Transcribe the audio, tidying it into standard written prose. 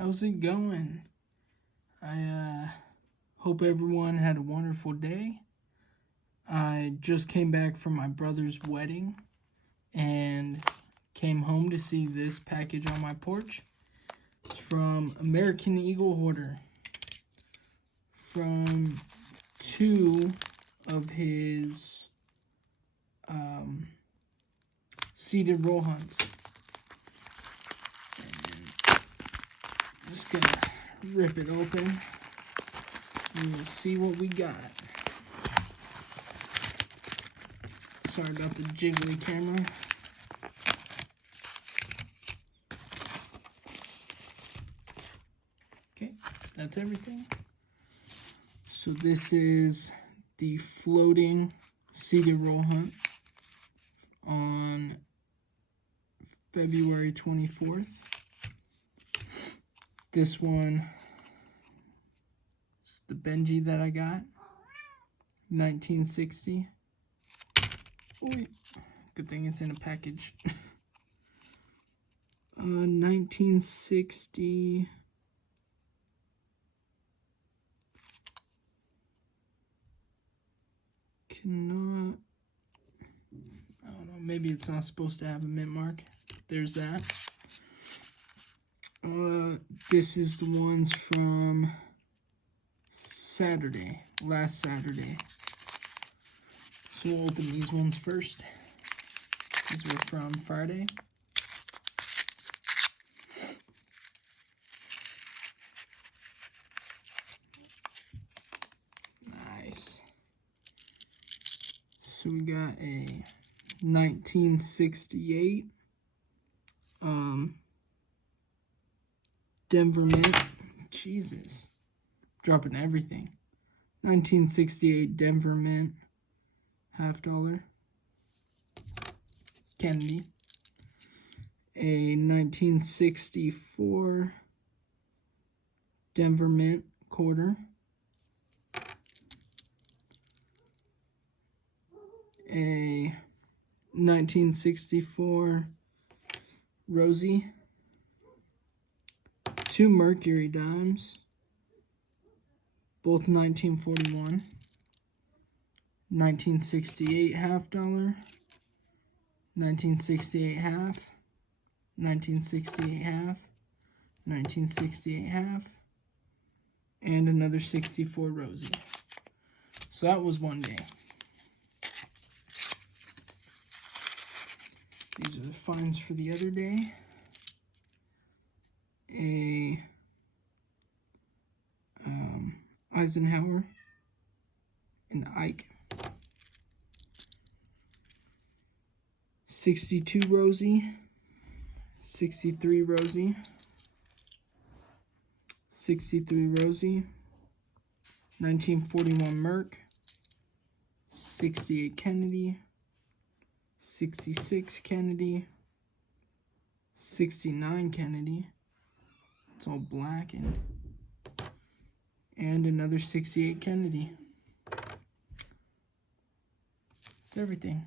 how's it going? I hope everyone had a wonderful day. I just came back from my brother's wedding and came home to see this package on my porch. It's from American Eagle Hoarder, from two of his seeded roll hunts. Just gonna rip it open and we'll see what we got. Sorry about the jiggly camera. Okay, that's everything. So this is the floating seeded roll hunt on February 24th. This one is the Benji that I got, 1960. Ooh, good thing it's in a package. 1960. Cannot. I don't know. Maybe it's not supposed to have a mint mark. There's that. This is the ones from Saturday, last Saturday. So we'll open these ones first. These were from Friday. Nice. So we got a 1968 Denver Mint. Jesus. Dropping everything. 1968 Denver Mint. $50. Kennedy. A 1964 Denver Mint quarter. A 1964 Rosie. Two Mercury dimes, both 1941. 1968 $50. 1968 half. 1968 half. 1968 half. And another 64 Rosie. So that was one day. These are the finds for the other day. A Eisenhower and Ike. 62 Rosie. 63 Rosie. 63 Rosie. 1941 Merc. 68 Kennedy. 66 Kennedy. 69 Kennedy. It's all blackened. And another 68 Kennedy. It's everything.